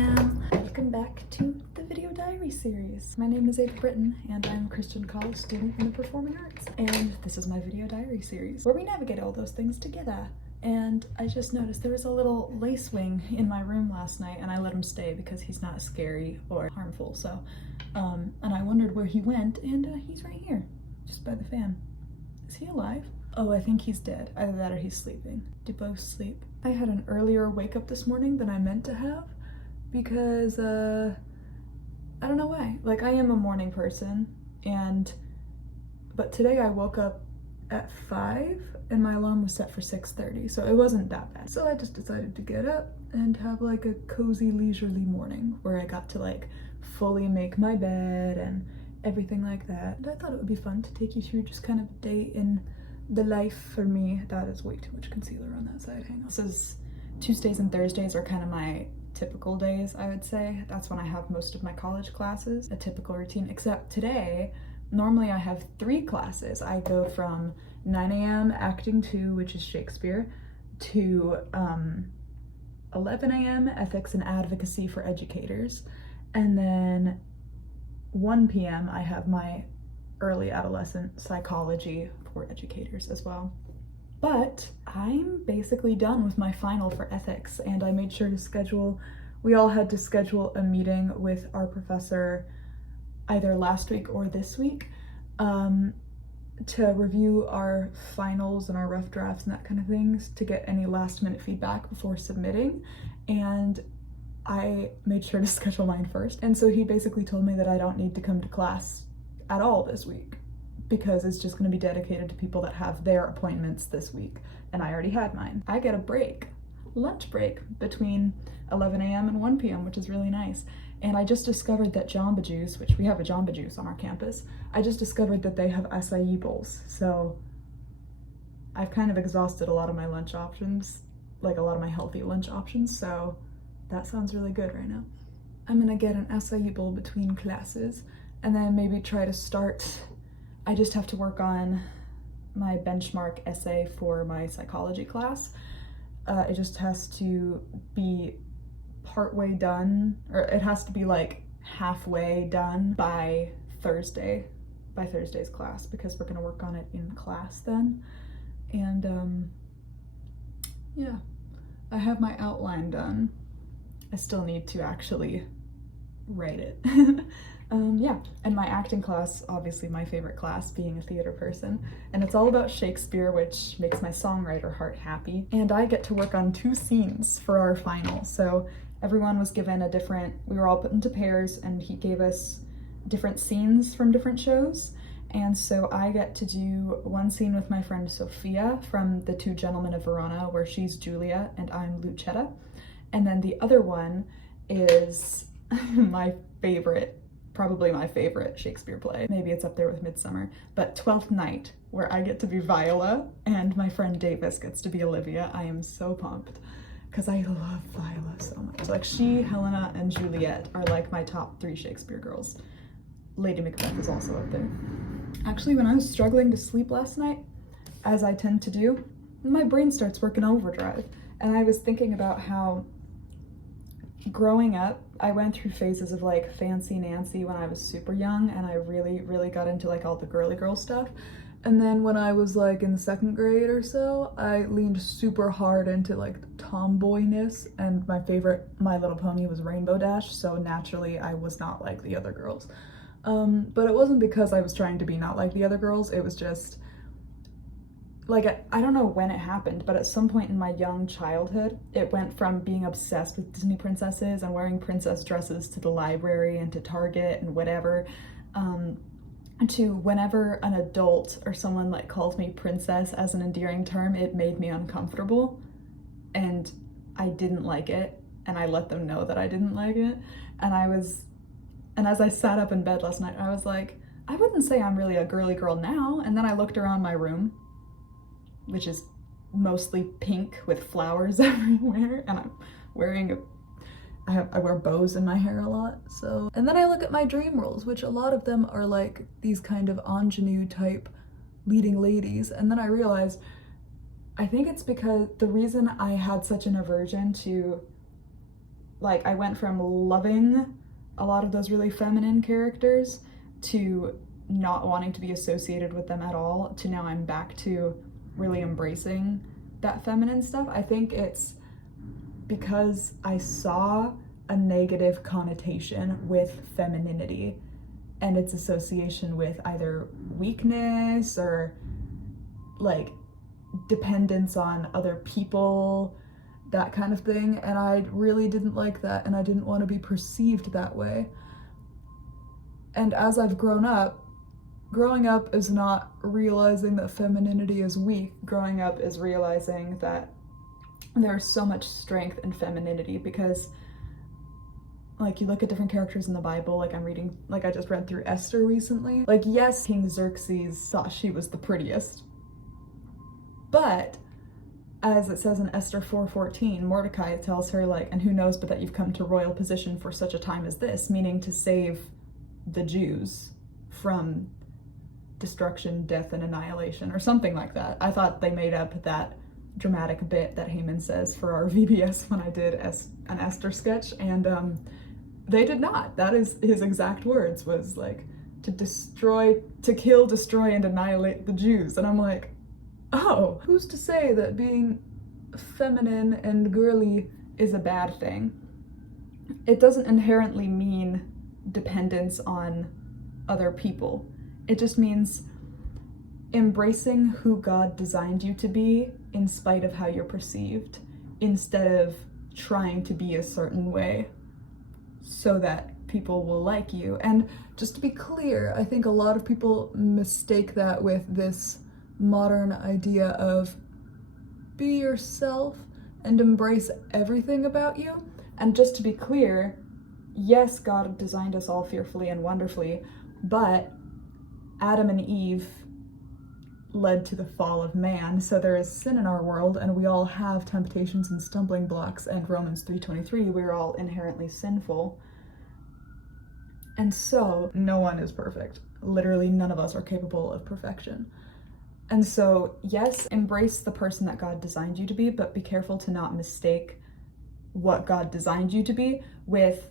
am. Welcome back to the video diary series. My name is Eva Britton and I'm a Christian college student in the performing arts. And this is my video diary series where we navigate all those things together. And I just noticed there was a little lace wing in my room last night and I let him stay because he's not scary or harmful. So, and I wondered where he went and he's right here, just by the fan. Is he alive? Oh, I think he's dead. Either that or he's sleeping. Do both sleep? I had an earlier wake up this morning than I meant to have because, I don't know why. Like, I am a morning person, but today I woke up at 5 and my alarm was set for 6:30, so it wasn't that bad. So I just decided to get up and have like a cozy, leisurely morning where I got to like fully make my bed and everything like that. And I thought it would be fun to take you through just kind of a day in the life for me. That is way too much concealer on that side, hang on. This is Tuesdays and Thursdays are kind of my typical days, I would say. That's when I have most of my college classes, a typical routine, except today, normally I have 3 classes. I go from 9 a.m. Acting 2, which is Shakespeare, to 11 a.m. Ethics and Advocacy for Educators, and then 1 p.m. I have my early adolescent psychology for educators as well. But I'm basically done with my final for ethics, and I made sure to we all had to schedule a meeting with our professor either last week or this week to review our finals and our rough drafts and that kind of things, to get any last minute feedback before submitting. And I made sure to schedule mine first. And so he basically told me that I don't need to come to class at all this week because it's just going to be dedicated to people that have their appointments this week. And I already had mine. I get a break, lunch break, between 11 a.m. and 1 p.m., which is really nice. And I just discovered that Jamba Juice, which we have a Jamba Juice on our campus, I just discovered that they have acai bowls. So I've kind of exhausted a lot of my lunch options, like a lot of my healthy lunch options, so that sounds really good right now. I'm gonna get an acai bowl between classes and then maybe try to start. I just have to work on my benchmark essay for my psychology class. It just has to be partway done, or it has to be like halfway done by Thursday's class, because we're gonna work on it in class then. And yeah, I have my outline done. I still need to actually write it. Yeah, and my acting class, obviously my favorite class, being a theater person, and it's all about Shakespeare, which makes my songwriter heart happy. And I get to work on 2 scenes for our final. So everyone was given we were all put into pairs, and he gave us different scenes from different shows. And so I get to do one scene with my friend Sophia from The Two Gentlemen of Verona, where she's Julia and I'm Lucetta. And then the other one is probably my favorite Shakespeare play. Maybe it's up there with Midsummer, but Twelfth Night, where I get to be Viola and my friend Davis gets to be Olivia. I am so pumped because I love Viola so much. Like, she, Helena, and Juliet are like my top 3 Shakespeare girls. Lady Macbeth is also up there. Actually, when I was struggling to sleep last night, as I tend to do, my brain starts working overdrive. And I was thinking about how growing up, I went through phases of like Fancy Nancy when I was super young, and I really, really got into like all the girly girl stuff. And then when I was like in 2nd grade or so, I leaned super hard into like tomboyness, and my favorite My Little Pony was Rainbow Dash, so naturally I was not like the other girls. But it wasn't because I was trying to be not like the other girls, it was just like, I don't know when it happened, but at some point in my young childhood, it went from being obsessed with Disney princesses and wearing princess dresses to the library and to Target and whatever, to whenever an adult or someone like called me princess as an endearing term, it made me uncomfortable, and I didn't like it, and I let them know that I didn't like it. And as I sat up in bed last night, I was like, I wouldn't say I'm really a girly girl now. And then I looked around my room, which is mostly pink with flowers everywhere, and I'm wearing I wear bows in my hair a lot, so. And then I look at my dream roles, which a lot of them are like these kind of ingenue type leading ladies, and then I realized I think it's because the reason I had such an aversion to like, I went from loving a lot of those really feminine characters to not wanting to be associated with them at all, to now I'm back to really embracing that feminine stuff. I think it's because I saw a negative connotation with femininity and its association with either weakness or like dependence on other people, that kind of thing, and I really didn't like that, and I didn't want to be perceived that way. And as I've grown up, growing up is not realizing that femininity is weak. Growing up is realizing that there's so much strength in femininity, because like you look at different characters in the Bible, like I just read through Esther recently. Like, yes, King Xerxes thought she was the prettiest, but as it says in Esther 4:14, Mordecai tells her, like, and who knows but that you've come to royal position for such a time as this, meaning to save the Jews from destruction, death, and annihilation, or something like that. I thought they made up that dramatic bit that Haman says for our VBS when I did an Esther sketch, and they did not. That is his exact words, was like, to kill, destroy, and annihilate the Jews. And I'm like, oh, who's to say that being feminine and girly is a bad thing? It doesn't inherently mean dependence on other people. It just means embracing who God designed you to be in spite of how you're perceived, instead of trying to be a certain way so that people will like you. And just to be clear, I think a lot of people mistake that with this modern idea of be yourself and embrace everything about you. And just to be clear, yes, God designed us all fearfully and wonderfully, but Adam and Eve led to the fall of man, so there is sin in our world, and we all have temptations and stumbling blocks, and Romans 3:23, we're all inherently sinful. And so no one is perfect. Literally none of us are capable of perfection. And so, yes, embrace the person that God designed you to be, but be careful to not mistake what God designed you to be with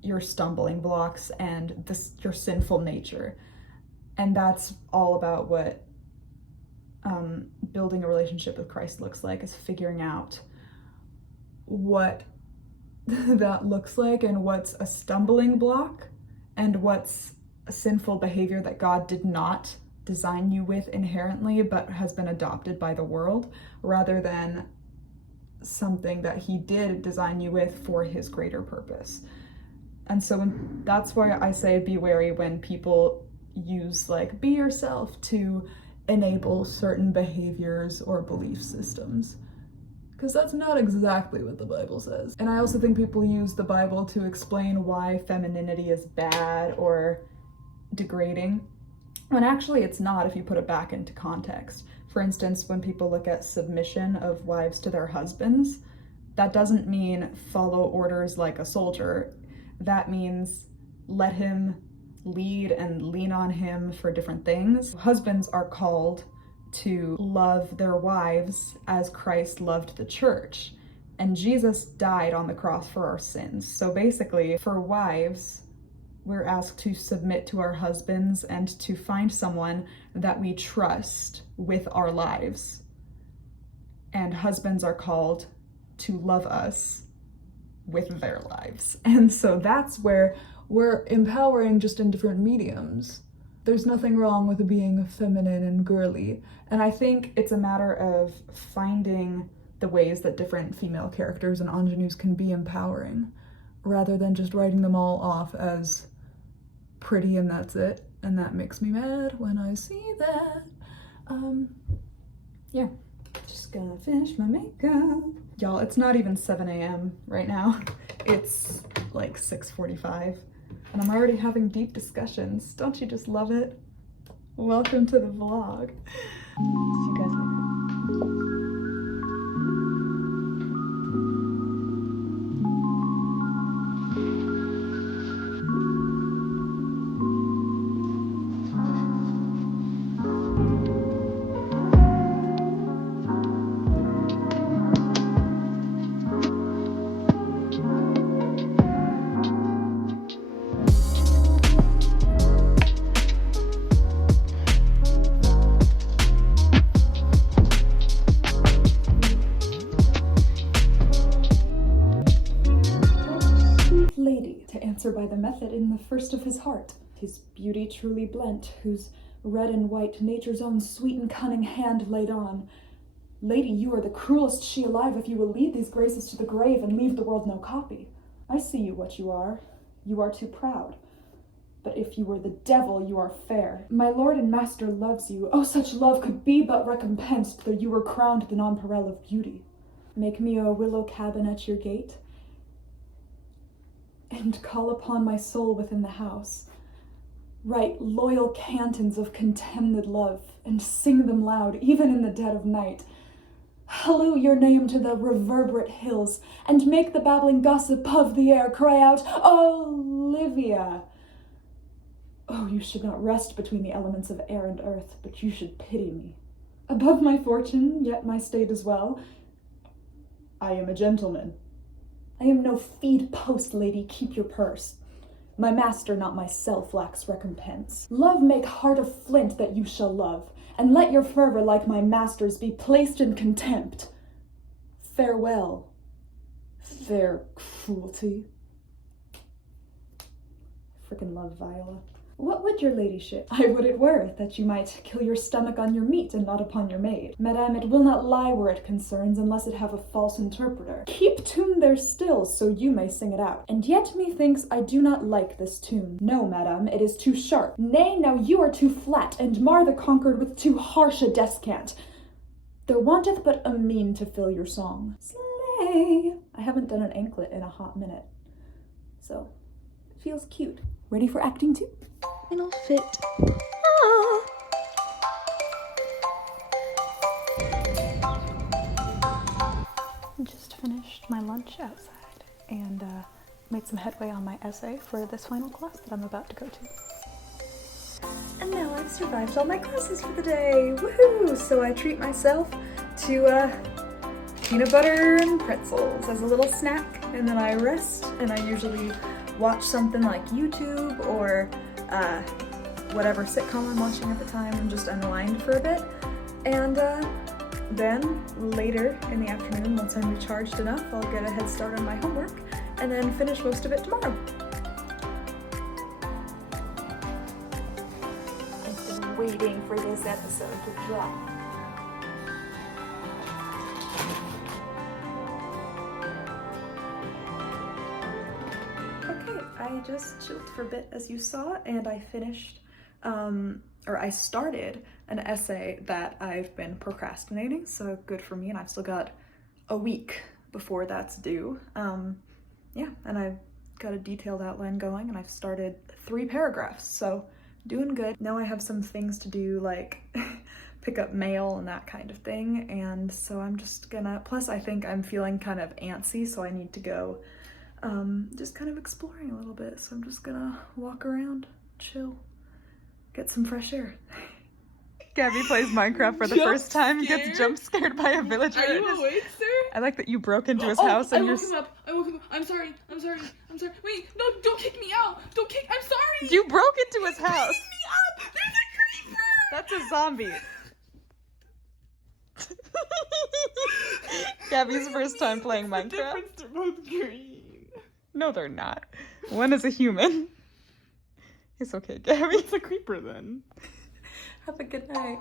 your stumbling blocks and your sinful nature. And that's all about what building a relationship with Christ looks like, is figuring out what that looks like and what's a stumbling block and what's a sinful behavior that God did not design you with inherently but has been adopted by the world, rather than something that he did design you with for his greater purpose. And so that's why I say be wary when people use like be yourself to enable certain behaviors or belief systems, because that's not exactly what the Bible says. And I also think people use the Bible to explain why femininity is bad or degrading, when actually it's not if you put it back into context. For instance, when people look at submission of wives to their husbands, that doesn't mean follow orders like a soldier. That means let him lead and lean on him for different things. Husbands are called to love their wives as Christ loved the church, and Jesus died on the cross for our sins. So basically, for wives, we're asked to submit to our husbands and to find someone that we trust with our lives. And husbands are called to love us with their lives. And so that's where we're empowering, just in different mediums. There's nothing wrong with being feminine and girly. And I think it's a matter of finding the ways that different female characters and ingenues can be empowering, rather than just writing them all off as pretty and that's it. And that makes me mad when I see that. Yeah, just gonna finish my makeup. Y'all, it's not even 7 a.m. right now. It's like 6:45. And I'm already having deep discussions. Don't you just love it? Welcome to the vlog. See you guys later. be, to answer by the method in the first of his heart. His beauty truly blent, whose red and white nature's own sweet and cunning hand laid on. Lady, you are the cruelest she alive if you will lead these graces to the grave and leave the world no copy. I see you what you are. You are too proud. But if you were the devil, you are fair. My lord and master loves you. Oh, such love could be but recompensed, though you were crowned the nonpareil of beauty. Make me a willow cabin at your gate, and call upon my soul within the house. Write loyal cantons of contemned love, and sing them loud, even in the dead of night. Halloo your name to the reverberate hills, and make the babbling gossip of the air cry out, Olivia! Oh, you should not rest between the elements of air and earth, but you should pity me. Above my fortune, yet my state is well. I am a gentleman. I am no feed post, lady, keep your purse. My master, not myself, lacks recompense. Love make heart of flint that you shall love, and let your fervor, like my master's, be placed in contempt. Farewell, fair cruelty. Frickin' love Viola. What would your ladyship? I would it were, that you might kill your stomach on your meat and not upon your maid. Madame, it will not lie where it concerns, unless it have a false interpreter. Keep tune there still, so you may sing it out. And yet methinks I do not like this tune. No, madame, it is too sharp. Nay, now you are too flat, and mar the concord with too harsh a descant. There wanteth but a mean to fill your song. Slay! I haven't done an anklet in a hot minute, so it feels cute. Ready for acting 2? It'll fit. Ah. Just finished my lunch outside and made some headway on my essay for this final class that I'm about to go to. And now I've survived all my classes for the day. Woohoo! So I treat myself to peanut butter and pretzels as a little snack, and then I rest, and I usually watch something like YouTube or whatever sitcom I'm watching at the time and just unwind for a bit. And then later in the afternoon, once I'm recharged enough, I'll get a head start on my homework and then finish most of it tomorrow. I've been waiting for this episode to drop. I just chilled for a bit, as you saw, and I finished, I started an essay that I've been procrastinating, so good for me, and I've still got a week before that's due. Yeah, and I've got a detailed outline going, and I've started 3 paragraphs, so doing good. Now I have some things to do, like pick up mail and that kind of thing, and so I'm just gonna, plus I think I'm feeling kind of antsy, so I need to go just kind of exploring a little bit. So I'm just gonna walk around, chill, get some fresh air. Gabby plays Minecraft for the first time, gets jump scared by a villager. Are you awake, sir? I like that you broke into his house and I woke him up. I'm sorry. Wait, no, don't kick me out. I'm sorry. You broke into his house. Pick me up. There's a creeper. That's a zombie. Gabby's first time playing Minecraft. They're both green. No, they're not. One is a human. It's okay, Gabby. It's a creeper then. Have a good night.